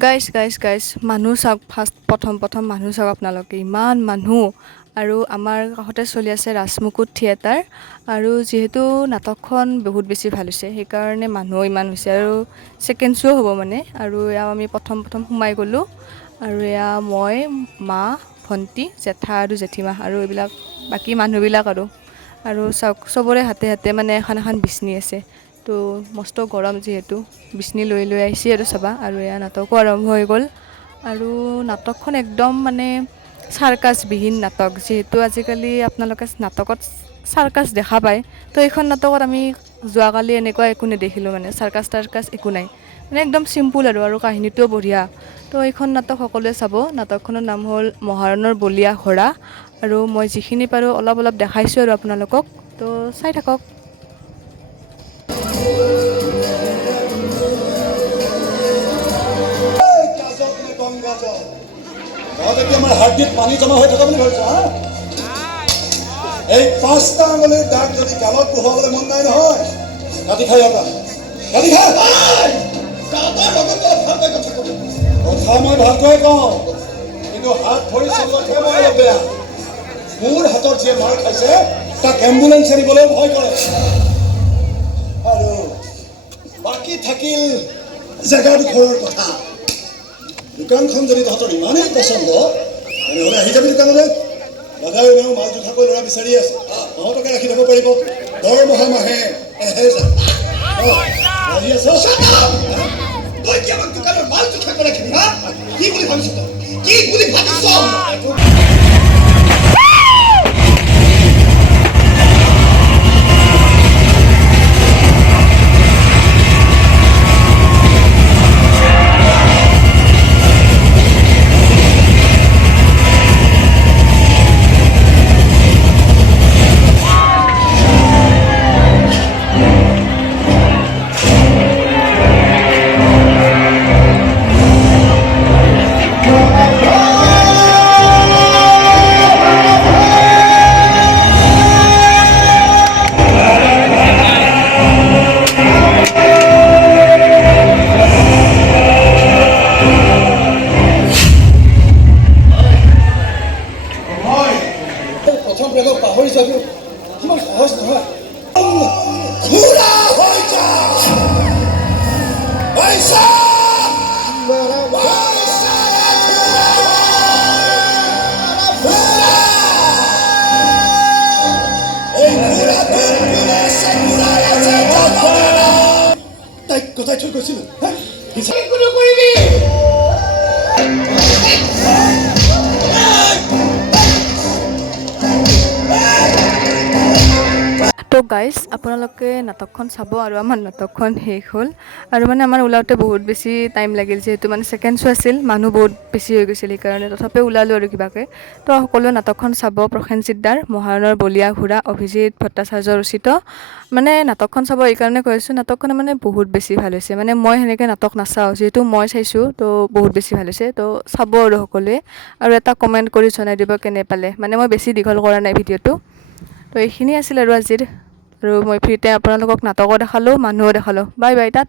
গাইছ মানুহ চাওক ফাৰ্ষ্ট প্ৰথম মানুহ চাওক আপোনালোকে ইমান মানুহ আৰু আমাৰ কাষতে চলি আছে ৰাজমুকুট থিয়েটাৰ আৰু যিহেতু নাটকখন বহুত বেছি ভাল হৈছে সেইকাৰণে মানুহো ইমান হৈছে আৰু ছেকেণ্ড শ্ব' হ'ব মানে আৰু এয়া আমি প্ৰথম সোমাই গ'লোঁ আৰু এয়া মই মা ভণ্টি জেঠা আৰু জেঠীমা আৰু এইবিলাক বাকী মানুহবিলাক আৰু চাওক চবৰে হাতে হাতে মানে এখন বিচনি আছে তো মস্ত গৰম যিহেতু বিচনি লৈ আহিছে আৰু চাবা আৰু এয়া নাটকো আৰম্ভ হৈ গ'ল আৰু নাটকখন একদম মানে চাৰ্কাছবিহীন নাটক যিহেতু আজিকালি আপোনালোকে নাটকত চাৰ্কাছ দেখা পায় তো এইখন নাটকত আমি যোৱাকালি এনেকুৱা একো নেদেখিলোঁ মানে চাৰ্কাছ টাৰ্কাছ একো নাই মানে একদম চিম্পুল আৰু কাহিনীটোও বঢ়িয়া তো এইখন নাটক সকলোৱে চাব নাটকখনৰ নাম হ'ল মহাৰণৰ বলীয়া ঘোঁৰা আৰু মই যিখিনি পাৰোঁ অলপ দেখাইছোঁ আৰু আপোনালোকক তো চাই থাকক। আমাৰ হাৰ্ডিত পানী জমা হৈ থকা বুলি ভাবিছা হা এই 5টা আঙুলিৰ দাগ যদি গালত বহুৱাবলৈ মন নাই নহয় কাটি খাই এটা কাটি খাই কথা মই ভালকৈ কওঁ কিন্তু হাত ভৰি চলোৱাতহে মই অলপ বেয়া মোৰ হাতত যিয়ে মাৰ খাইছে তাক এম্বুলেঞ্চ আনিবলৈ ভয় কৰে আৰু বাকী থাকিল জেগাডোখৰৰ কথা দোকানখন যদি তহঁতৰ ইমানেই পচন্দ তেনেহ'লে আহি যাবি দোকানলৈ দাদাই এনেও মাল জোখাকৈ ল'ৰা বিচাৰি আছে তহঁতকে ৰাখি থ'ব পাৰিব দৰমহা মাহে 1000 আহি আছ তই কি আমাক দোকানৰ মাল জোখাকৈ ৰাখিবি হা কি বুলি ভাবিছ প্ৰথম প্ৰেমক পাহৰি যাবি কিমান সহজ নহয় ঘোঁৰা হৈ যা তাইক কথাই থৈ গৈছিলো তো গাইজ আপোনালোকে নাটকখন চাব আৰু আমাৰ নাটকখন শেষ হ'ল আৰু মানে আমাৰ ওলাওঁতে বহুত বেছি টাইম লাগিল যিহেতু মানে ছেকেণ্ড শ্ব' আছিল মানুহ বহুত বেছি হৈ গৈছিল সেইকাৰণে তথাপিও ওলালোঁ আৰু কিবাকৈ তো সকলোৱে নাটকখন চাব প্ৰসেনজিৎ দাৰ মহাৰণৰ বলীয়া ঘোঁৰা অভিজিত ভট্টাচাৰ্য ৰচিত মানে নাটকখন চাব এইকাৰণে কৈ আছোঁ নাটকখন মানে বহুত বেছি ভাল হৈছে মানে মই সেনেকৈ নাটক নাচাওঁ যিহেতু মই চাইছোঁ তো বহুত বেছি ভাল হৈছে তো চাব আৰু সকলোৱে আৰু এটা কমেণ্ট কৰি জনাই দিব কেনে পালে মানে মই বেছি দীঘল কৰা নাই ভিডিঅ'টো তো এইখিনি আছিল আৰু আজিৰ আৰু মই ফ্ৰীতে আপোনালোকক নাটকো দেখালোঁ মানুহো দেখালোঁ বাই তাত